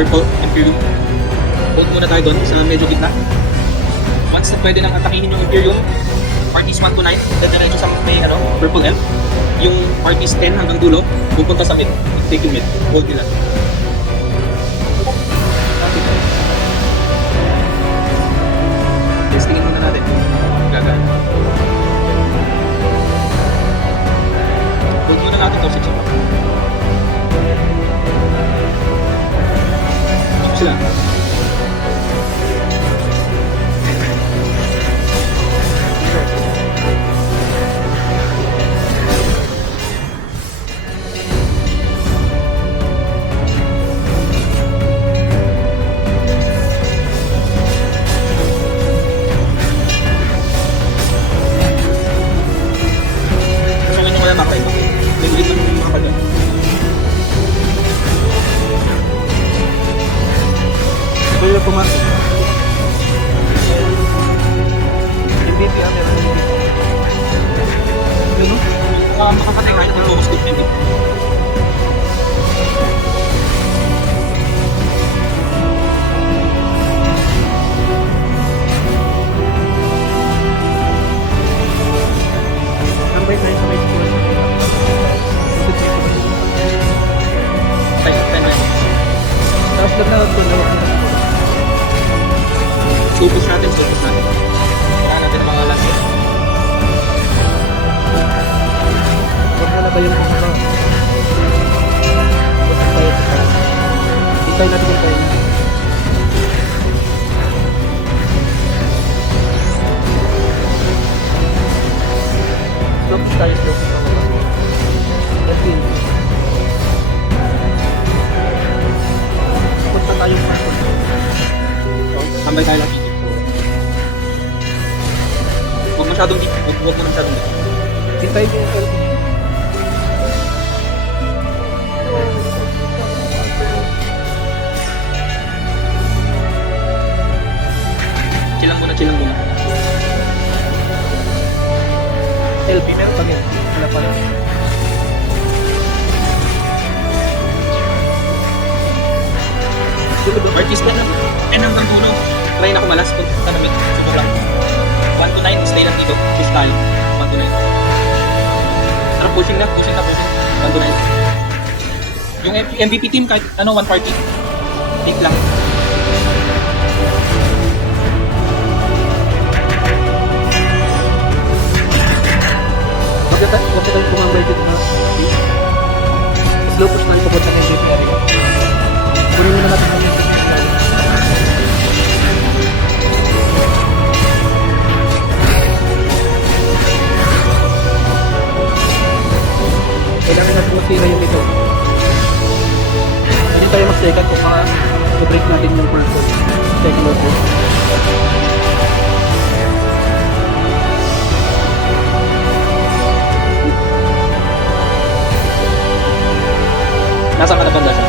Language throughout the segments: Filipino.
purple Imperium. Hold muna tayo doon sa medyo gitna. Once na pwede nang atakihin yung Imperium, parties 1 to 9, diretso sa may purple elf. Yung parties 10 hanggang dulo, pupunta sa mid. Take yung mid. Hold nila. Testingin muna natin kung gagana. Hold muna natin to si Chip. Sila. Kuya pumasok. MVP ang meron. Ano? Makapatay kahit ng locus group hindi. Number 9 sa may school. Tayo, 10 minutes. Tapos na tunaw. Focus natin. Kailangan natin ang mga last year. Huwag na ba yung mga tayo sa tayo. Hintay natin yung tayo. Slope tayo, slope. Okay. Punta tayo sa Tambay tayo lang. Huwag masyadong deep. Huwag mo masyadong deep. hintay din yung Chilang muna. LP meron pa yun. Wala pa lang. Artist na lang. 10 hanggang dulo. Try na kumalas. Punta na mid. Subo lang. 1 to 9. Stay lang dito. Push tayo. 1 to 9. Pero pushing na. 1 to 9. Yung MVP team kahit 1 party. Take lang. Huwag ka tayo kumambay dito na slow push na yung pupunta na yung area. Kunin mo na natin ang yung kailangan natin masira yung ito. Hindi tayo mag-second kung break natin yung purple. Second order. Nasa ka na banda siya?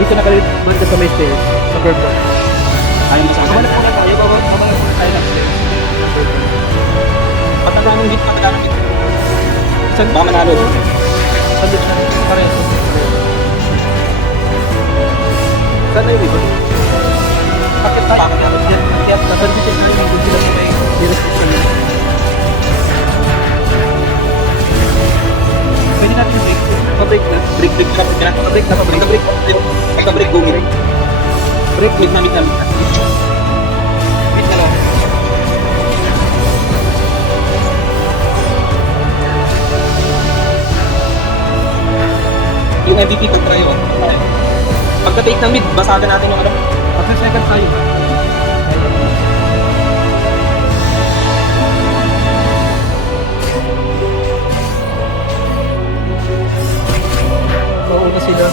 Dito nakalibanda sa may stairs, sa purple. Ayaw mo sa akin. Kamalap muna tayo, kamalap muna tayo ng stairs. Patagaan ng hit, patagaan ng hit. Baka manalo. Sabi siya, pareho. Saan tayo dito? Bakit tayo? Kaya napansin tayo ng good sila sa may direction nila. Pwede natin break. Pa-break na. Break na. Pa-break na. Pagka-break, go mid. Break, mid na. Wait na lang. Yung MVP pag-try yun. Pagka-take ng mid, basagan natin yung After second tayo. Mauna sila.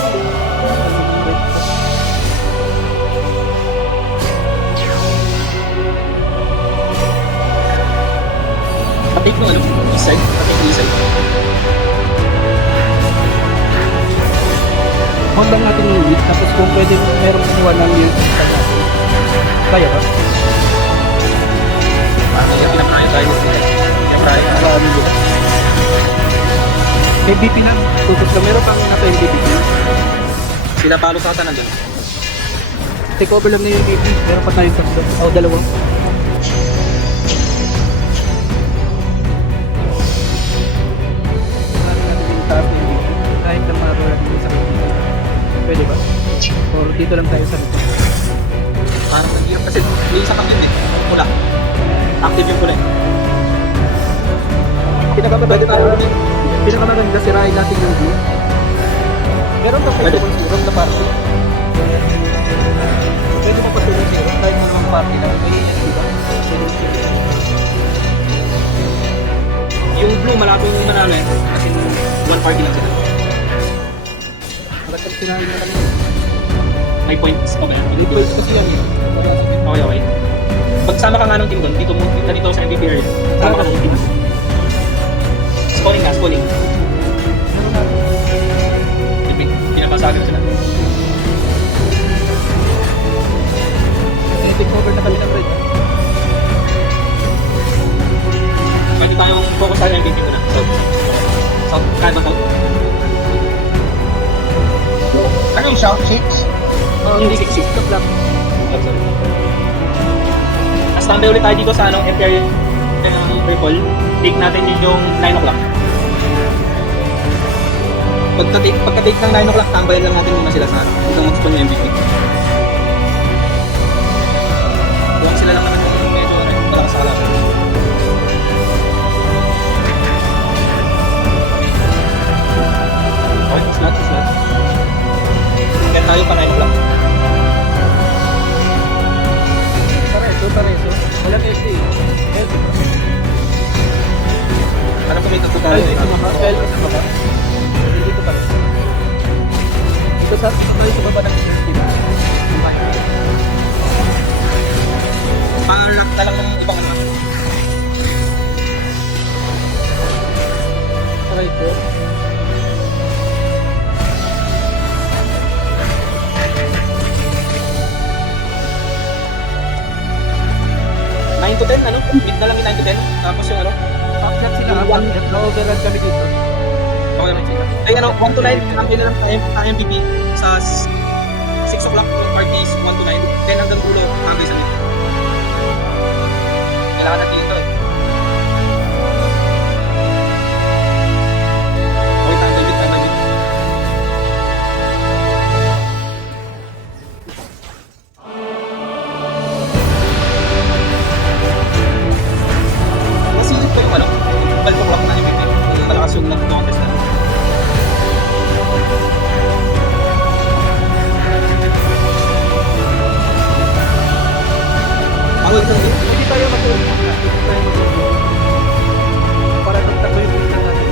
Patake mo, east side. Patake east side. Hold lang natin yung lead, tapos kung pwede merong maniwalang yun. Kaya ba? Kaya pinaprayo tayo. Pinaprayo. Marami yun. MVP lang, tutos lang. Meron pang nasa MVP. Sila palo sa tanan dyan. Take over lang na yung AP. Meron pa tayong tatlo. O, dalawa. Kahit na maroon natin sa kapitid. Pwede ba? Or dito lang tayo sa likod. Parang nag-iirap kasi may isa pang yun eh. Pula. Active yung pula eh. Pinakamaganda sirain natin yung view. Meron pa pwede kong serum na party. Pwede mo pa tulong serum kahit mo naman party lang. May di ba? Pwede mo serum. Yung blue malapit yung manalo eh. Kasi one party lang sila. Magandang sirain na kami. May points pa ba yan? Yung 12 kasi yan yun. Okay, okay. Magsama ka nga ng team doon. Dito sa MVP area. Sama ka ng team. Scoring na, scoring. Pinapasagan na sila. Take over na kami ng red. Pwede tayong focus sa MVP ko na. South. Kaya ba South? Ano yung South 6? Hindi 6-6. Stop lang. Standby ulit tayo dito sa Imperial Purple. Take natin yung 9 o'clock. Pagka-take ng 9 o'clock, tambayan lang natin muna sila sa hanggang mag-spawn yung MVP. Huwag sila lang naman yung medyo talaga sa kalaban. Okay, slot. Kaya tayo pa 9 o'clock. Pareso. Walang SD. Help. Para kung may tatutalo eh. Help sa baba. Hindi ko pa. So, sa tayo sa baba ng SD ba? Pangalak na lang ng ibang ano. Pareso. To 10, ano? Mid na lang yung 9 to 10. Tapos yung ano? Packlat sila ha. Packlat. Na-overrun kami dito. Okay lang sila. Ay ano, 1 to 9. Kami na lang ang MVP sa 6 o'clock parties 1 to 9. 10 hanggang dulo hanggang sa mid. Kailangan natin ito eh. Okay, time by mid. Masilip ko yung ano, balpong lock na yung MVP. Yung malakas yung contest na. Ako ito Hindi tayo matulog. Hindi tayo matulog. Para magtakbo yung pinag natin.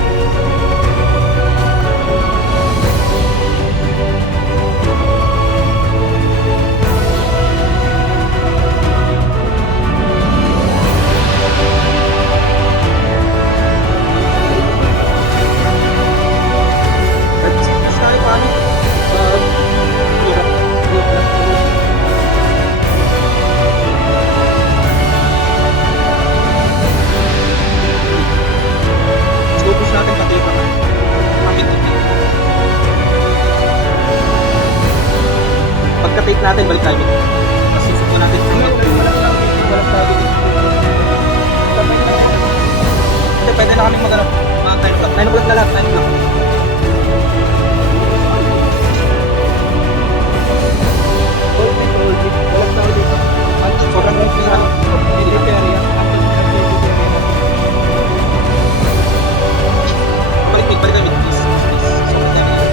Focus natin pati yung pamit. Pagka-take natin, balik tayo. Kasi suko natin yung Walang sabi dito. Sabay na. Hindi, pwede na kami mag-ano. 9 o'clock. 9 o'clock na lahat, 9 o'clock. Walang tao dito. Sobrang ano. Hindi area. Balik tayo, please. Sobrang tayo.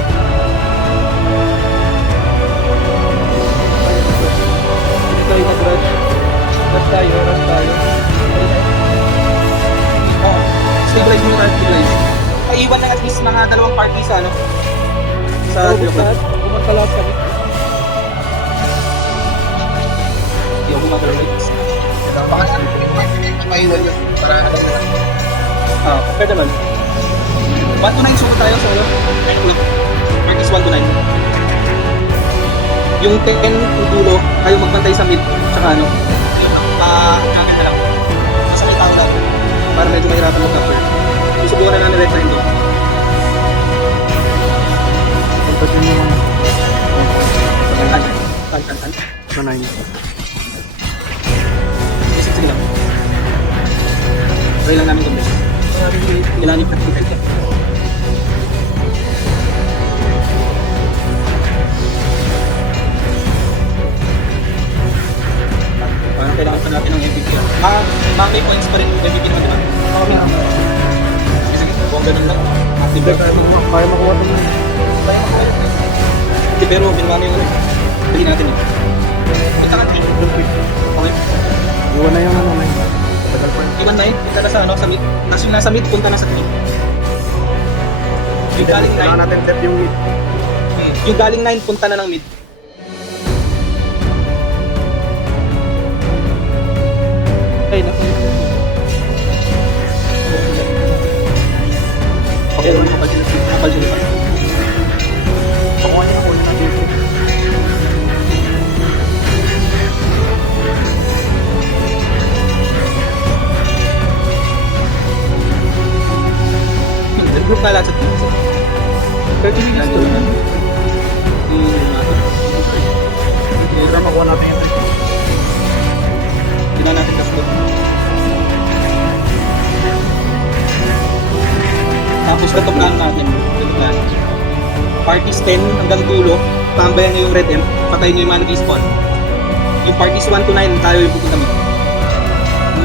Hindi tayo mag-rush. Rush tayo. Stabilize mo tayo, stabilize. Paiwan lang at least mga dalawang party sa ano. Sa Lahat. Pumunta lahat kami. Hindi ako mag-relax. Baka sa maiwan yun. Para Pwede man. 1 to 9 suko tayo solo. 9 o'clock. Parties 1 to 9. Yung 10 yung dulo, kayo magbantay sa mid. Tsaka ano. Kagad na lang. Nasa may tao lang. Para medyo mahirapan mag-cover. Susubukan na namin red line doon. Tapos yung mga Tan. Sa 9. Sige lang. Try lang namin kung best. Kailangan yung practical ka. Parang kailangan pa natin ng MVP. May points pa rin yung MVP naman, di ba? Okay na. Kasi kung ganun lang, active lang. Kaya makuha ito mo. Hindi, pero ginawa mo yung ano. Bili natin yun. Punta ka natin. Okay. Iwan na yung ano na yun. Tagal pa yun. Iwan na yun. Punta na sa ano, sa mid. Tapos yung nasa mid, punta na sa mid. Yung galing Kailangan 9, natin set yung mid. yung galing 9, punta na ng mid. Ay, naku. Okay, kapal sila. Kapal sila pa. Pakuha niya ako yun na dito. Group na lahat sa team. 30 minutes to lang. Para makuha natin yun. Hindi na natin kasi. Tapos ito plan natin. Ito plan. Parties 10 hanggang dulo, tambayan nyo yung red M, patayin nyo yung mana respawn. Yung parties 1 to 9, tayo yung pupunta mo.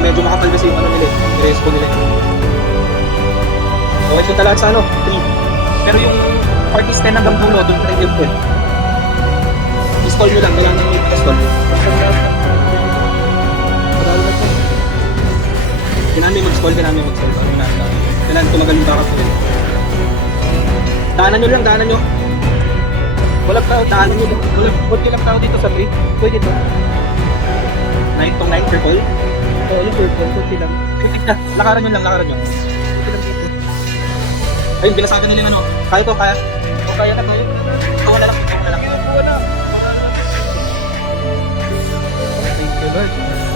Medyo makapal kasi yung ano nila, yung respawn nila. Okay, punta lahat sa ano, 3. Pero yung parties 10 hanggang dulo, doon pa rin yung 12. I-stall nyo lang, wala nang yung i-stall. Kailangan may mag-stall, kailangan may mag-stall. Kailangan tumagal yung backup ko. Daanan nyo lang, daanan nyo. Walang tao, daanan nyo lang. Kunti lang tao dito sa tree. Pwede dito. 9 tong 9 purple. Oo, yung purple, kunti lang. Kunti na, lakaran nyo lang, lakaran nyo. Kunti lang dito. Ayun, binasagan nila yung ano. Kaya to, kaya. O, kaya na to. Ikaw na lang, ikaw na lang. Ikaw na lang. Thank you, Lord.